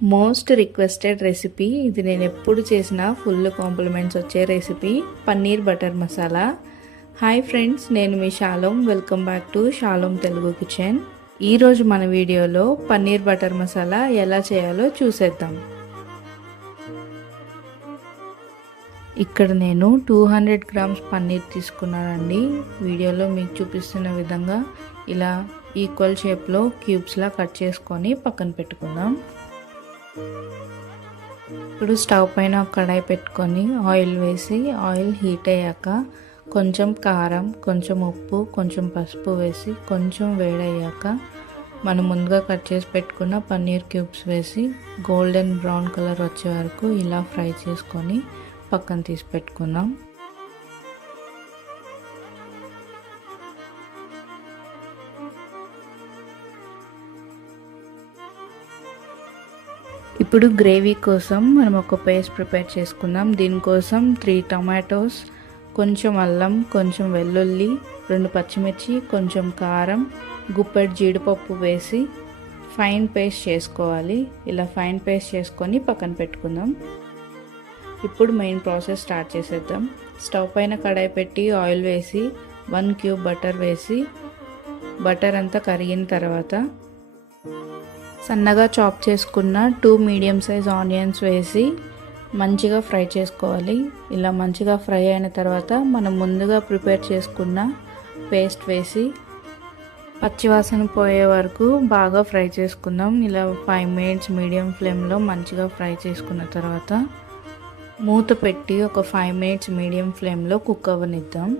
Most requested recipe ఇది. నేను ఎప్పుడు చేసినా ఫుల్ కాంప్లిమెంట్స్ వచ్చే recipe paneer butter masala. Hi friends, నేను మీ Shalom. Welcome back to Shalom Telugu kitchen. ఈరోజు మన వీడియోలో పన్నీర్ బటర్ మసాలా ఎలా చేయాలో చూసేద్దాం. ఇక్కడ నేను 200 గ్రామ్స్ పన్నీర్ తీసుకున్నానండి. వీడియోలో మీకు చూపిస్తున్న విధంగా ఇలా ఈక్వల్ షేప్లో క్యూబ్స్లా కట్ చేసుకొని పక్కన పెట్టుకుందాం. ఇప్పుడు స్టవ్ పైన ఒక కడాయి పెట్టుకొని ఆయిల్ వేసి, ఆయిల్ హీట్ అయ్యాక కొంచెం కారం, కొంచెం ఉప్పు, కొంచెం పసుపు వేసి కొంచెం వేడయ్యాక మనం ముందుగా కట్ చేసి పెట్టుకున్న పన్నీర్ క్యూబ్స్ వేసి గోల్డెన్ బ్రౌన్ కలర్ వచ్చే వరకు ఇలా ఫ్రై చేసుకొని పక్కన తీసి పెట్టుకుందాం. ఇప్పుడు గ్రేవీ కోసం మనం ఒక పేస్ట్ ప్రిపేర్ చేసుకుందాం. దీనికోసం 3 టమాటోస్, కొంచెం అల్లం, కొంచెం వెల్లుల్లి, 2 పచ్చిమిర్చి, కొంచెం కారం, గుప్పెడు జీడిపప్పు వేసి ఫైన్ పేస్ట్ చేసుకోవాలి. ఇలా ఫైన్ పేస్ట్ చేసుకొని పక్కన పెట్టుకుందాం. ఇప్పుడు మెయిన్ ప్రాసెస్ స్టార్ట్ చేసేద్దాం. స్టవ్ పైన కడాయి పెట్టి ఆయిల్ వేసి 1 క్యూబ్ బటర్ వేసి బటర్ అంతా కరిగిన తర్వాత సన్నగా చాప్ చేసుకున్న 2 మీడియం సైజ్ ఆనియన్స్ వేసి మంచిగా ఫ్రై చేసుకోవాలి. ఇలా మంచిగా ఫ్రై అయిన తర్వాత మనం ముందుగా ప్రిపేర్ చేసుకున్న పేస్ట్ వేసి పచ్చివాసన పోయే వరకు బాగా ఫ్రై చేసుకుందాం. ఇలా 5 మినిట్స్ మీడియం ఫ్లేమ్లో మంచిగా ఫ్రై చేసుకున్న తర్వాత మూత పెట్టి ఒక 5 మినిట్స్ మీడియం ఫ్లేమ్లో కుక్ అవ్వనిద్దాం.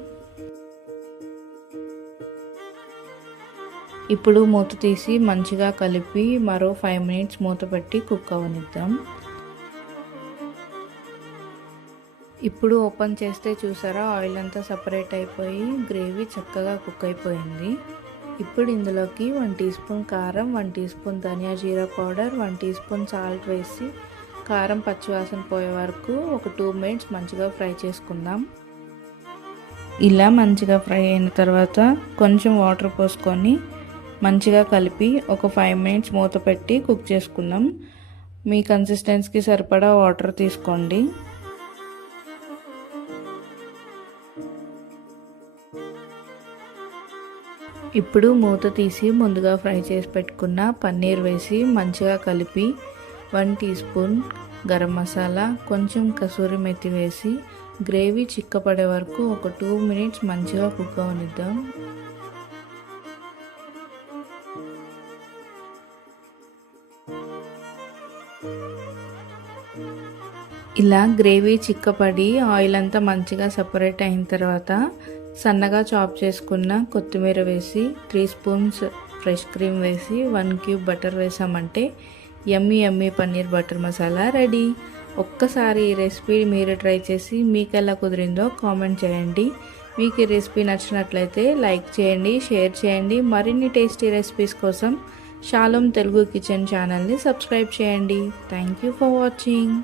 ఇప్పుడు మూత తీసి మంచిగా కలిపి మరో 5 మినిట్స్ మూత పెట్టి కుక్ అవ్వనిద్దాం. ఇప్పుడు ఓపెన్ చేస్తే చూసారా, ఆయిల్ అంతా సపరేట్ అయిపోయి గ్రేవీ చక్కగా కుక్ అయిపోయింది. ఇప్పుడు ఇందులోకి 1 టీ స్పూన్ కారం, 1 టీ స్పూన్ ధనియా జీరా పౌడర్, 1 టీ స్పూన్ సాల్ట్ వేసి కారం పచ్చివాసన పోయే వరకు ఒక 2 మినిట్స్ మంచిగా ఫ్రై చేసుకుందాం. ఇలా మంచిగా ఫ్రై అయిన తర్వాత కొంచెం వాటర్ పోసుకొని మంచిగా కలిపి ఒక 5 మినిట్స్ మూత పెట్టి కుక్ చేసుకుందాం. మీ కన్సిస్టెన్సీకి సరిపడా వాటర్ తీసుకోండి. ఇప్పుడు మూత తీసి ముందుగా ఫ్రై చేసి పెట్టుకున్న పన్నీర్ వేసి మంచిగా కలిపి 1 టీ స్పూన్ గరం మసాలా, కొంచెం కసూరి మెతి వేసి గ్రేవీ చిక్కపడే వరకు ఒక 2 మినిట్స్ మంచిగా కుక్ అవనిద్దాం. ఇలా గ్రేవీ చిక్కపడి ఆయిల్ అంతా మంచిగా సపరేట్ అయిన తర్వాత సన్నగా చాప్ చేసుకున్న కొత్తిమీర వేసి 3 స్పూన్స్ ఫ్రెష్ క్రీమ్ వేసి 1 క్యూబ్ బటర్ వేసామంటే యమ్మీ పన్నీర్ బటర్ మసాలా రెడీ. ఒక్కసారి ఈ రెసిపీ మీరు ట్రై చేసి మీకు ఎలా కుదిరిందో కామెంట్ చేయండి. మీకు ఈ రెసిపీ నచ్చినట్లయితే లైక్ చేయండి, షేర్ చేయండి. మరిన్ని టేస్టీ రెసిపీస్ కోసం షాలోమ్ తెలుగు కిచెన్ ఛానల్ని సబ్స్క్రైబ్ చేయండి. Thank you for watching.